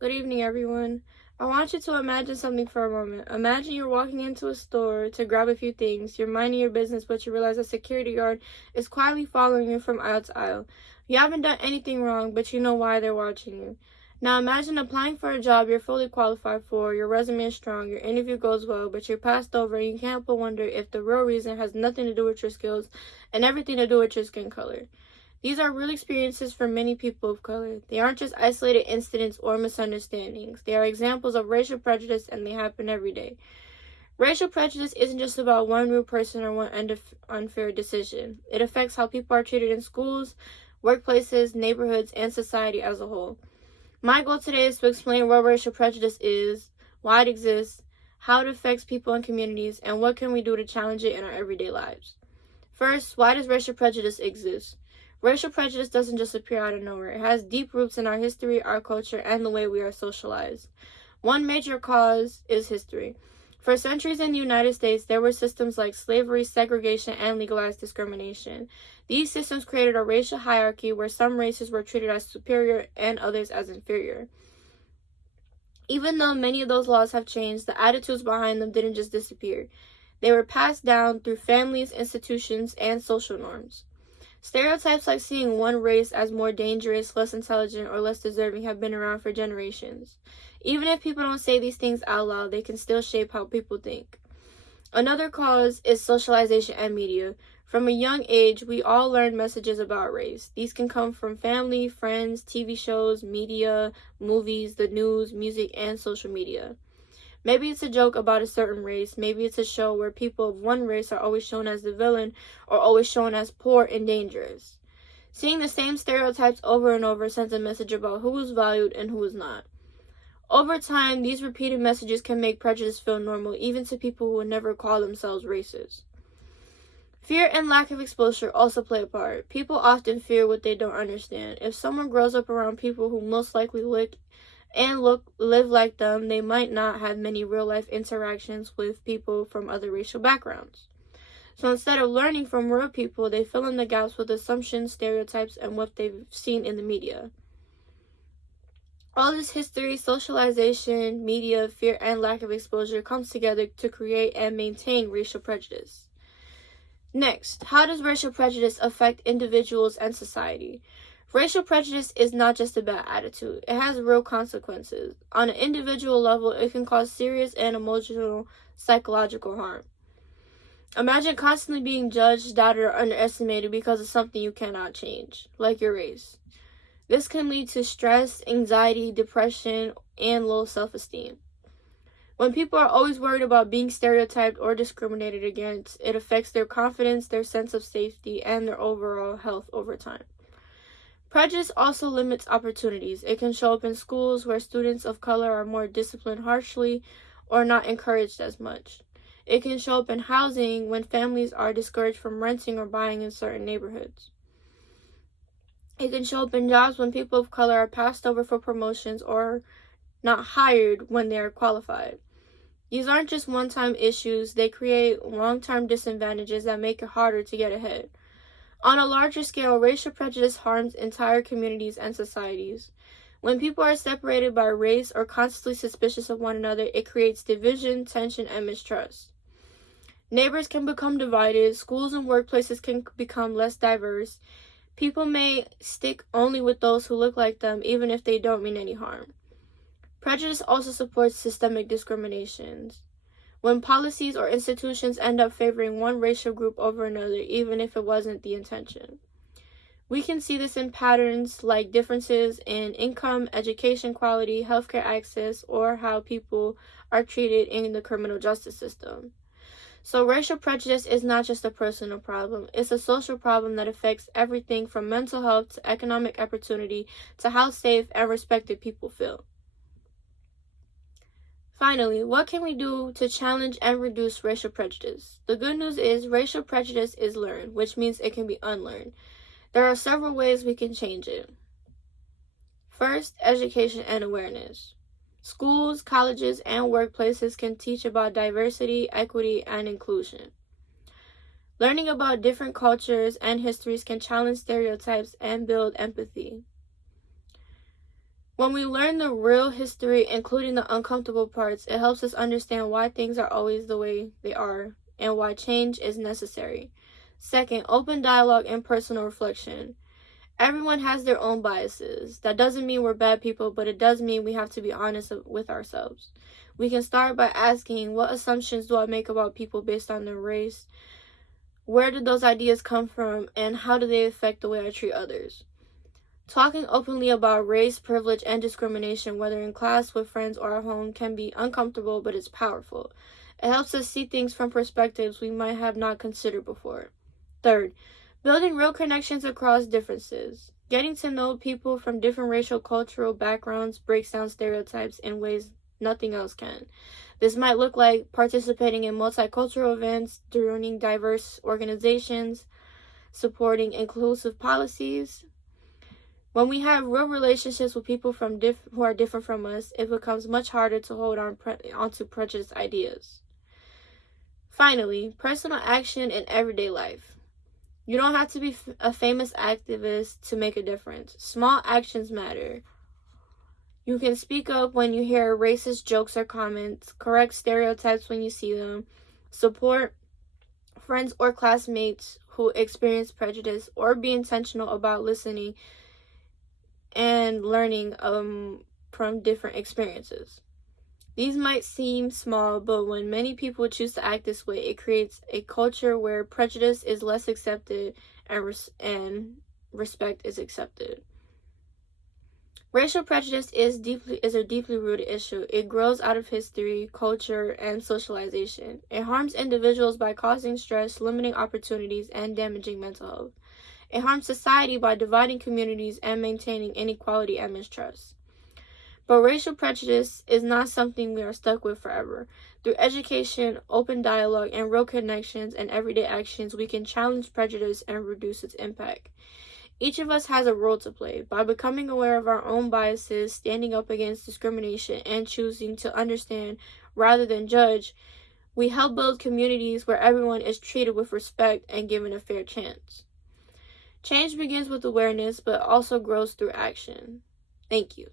Good evening, everyone. I want you to imagine something for a moment. Imagine you're walking into a store to grab a few things. You're minding your business, but you realize a security guard is quietly following you from aisle to aisle. You haven't done anything wrong, but you know why they're watching you. Now imagine applying for a job you're fully qualified for, your resume is strong, your interview goes well, but you're passed over and you can't but wonder if the real reason has nothing to do with your skills and everything to do with your skin color. These are real experiences for many people of color. They aren't just isolated incidents or misunderstandings. They are examples of racial prejudice, and they happen every day. Racial prejudice isn't just about one rude person or one unfair decision. It affects how people are treated in schools, workplaces, neighborhoods, and society as a whole. My goal today is to explain what racial prejudice is, why it exists, how it affects people and communities, and what can we do to challenge it in our everyday lives. First, why does racial prejudice exist? Racial prejudice doesn't just appear out of nowhere. It has deep roots in our history, our culture, and the way we are socialized. One major cause is history. For centuries in the United States, there were systems like slavery, segregation, and legalized discrimination. These systems created a racial hierarchy where some races were treated as superior and others as inferior. Even though many of those laws have changed, the attitudes behind them didn't just disappear. They were passed down through families, institutions, and social norms. Stereotypes like seeing one race as more dangerous, less intelligent, or less deserving have been around for generations. Even if people don't say these things out loud, they can still shape how people think. Another cause is socialization and media. From a young age, we all learn messages about race. These can come from family, friends, TV shows, media, movies, the news, music, and social media. Maybe it's a joke about a certain race. Maybe it's a show where people of one race are always shown as the villain or always shown as poor and dangerous. Seeing the same stereotypes over and over sends a message about who is valued and who is not. Over time, these repeated messages can make prejudice feel normal, even to people who would never call themselves racist. Fear and lack of exposure also play a part. People often fear what they don't understand. If someone grows up around people who most likely live like them, they might not have many real life interactions with people from other racial backgrounds. So instead of learning from real people, they fill in the gaps with assumptions, stereotypes, and what they've seen in the media. All this history, socialization, media, fear, and lack of exposure comes together to create and maintain racial prejudice. Next, how does racial prejudice affect individuals and society? Racial prejudice is not just a bad attitude. It has real consequences. On an individual level, it can cause serious and emotional psychological harm. Imagine constantly being judged, doubted, or underestimated because of something you cannot change, like your race. This can lead to stress, anxiety, depression, and low self-esteem. When people are always worried about being stereotyped or discriminated against, it affects their confidence, their sense of safety, and their overall health over time. Prejudice also limits opportunities. It can show up in schools where students of color are more disciplined harshly or not encouraged as much. It can show up in housing when families are discouraged from renting or buying in certain neighborhoods. It can show up in jobs when people of color are passed over for promotions or not hired when they are qualified. These aren't just one-time issues, they create long-term disadvantages that make it harder to get ahead. On a larger scale, racial prejudice harms entire communities and societies. When people are separated by race or constantly suspicious of one another, it creates division, tension, and mistrust. Neighbors can become divided, schools and workplaces can become less diverse. People may stick only with those who look like them, even if they don't mean any harm. Prejudice also supports systemic discriminations. When policies or institutions end up favoring one racial group over another, even if it wasn't the intention. We can see this in patterns like differences in income, education quality, healthcare access, or how people are treated in the criminal justice system. So racial prejudice is not just a personal problem, it's a social problem that affects everything from mental health to economic opportunity to how safe and respected people feel. Finally, what can we do to challenge and reduce racial prejudice? The good news is racial prejudice is learned, which means it can be unlearned. There are several ways we can change it. First, education and awareness. Schools, colleges, and workplaces can teach about diversity, equity, and inclusion. Learning about different cultures and histories can challenge stereotypes and build empathy. When we learn the real history, including the uncomfortable parts, it helps us understand why things are always the way they are and why change is necessary. Second, open dialogue and personal reflection. Everyone has their own biases. That doesn't mean we're bad people, but it does mean we have to be honest with ourselves. We can start by asking, what assumptions do I make about people based on their race? Where did those ideas come from, and how do they affect the way I treat others? Talking openly about race, privilege, and discrimination, whether in class, with friends, or at home, can be uncomfortable, but it's powerful. It helps us see things from perspectives we might have not considered before. Third, building real connections across differences. Getting to know people from different racial, cultural backgrounds breaks down stereotypes in ways nothing else can. This might look like participating in multicultural events, joining diverse organizations, supporting inclusive policies. When we have real relationships with people who are different from us, it becomes much harder to hold onto prejudiced ideas. Finally, personal action in everyday life. You don't have to be a famous activist to make a difference. Small actions matter. You can speak up when you hear racist jokes or comments, correct stereotypes when you see them, support friends or classmates who experience prejudice, or be intentional about listening and learning from different experiences. These might seem small, but when many people choose to act this way, it creates a culture where prejudice is less accepted and respect is accepted. Racial prejudice is a deeply rooted issue. It grows out of history, culture, and socialization. It harms individuals by causing stress, limiting opportunities, and damaging mental health. It harms society by dividing communities and maintaining inequality and mistrust. But racial prejudice is not something we are stuck with forever. Through education, open dialogue, and real connections and everyday actions, we can challenge prejudice and reduce its impact. Each of us has a role to play. By becoming aware of our own biases, standing up against discrimination, and choosing to understand rather than judge, we help build communities where everyone is treated with respect and given a fair chance. Change begins with awareness, but also grows through action. Thank you.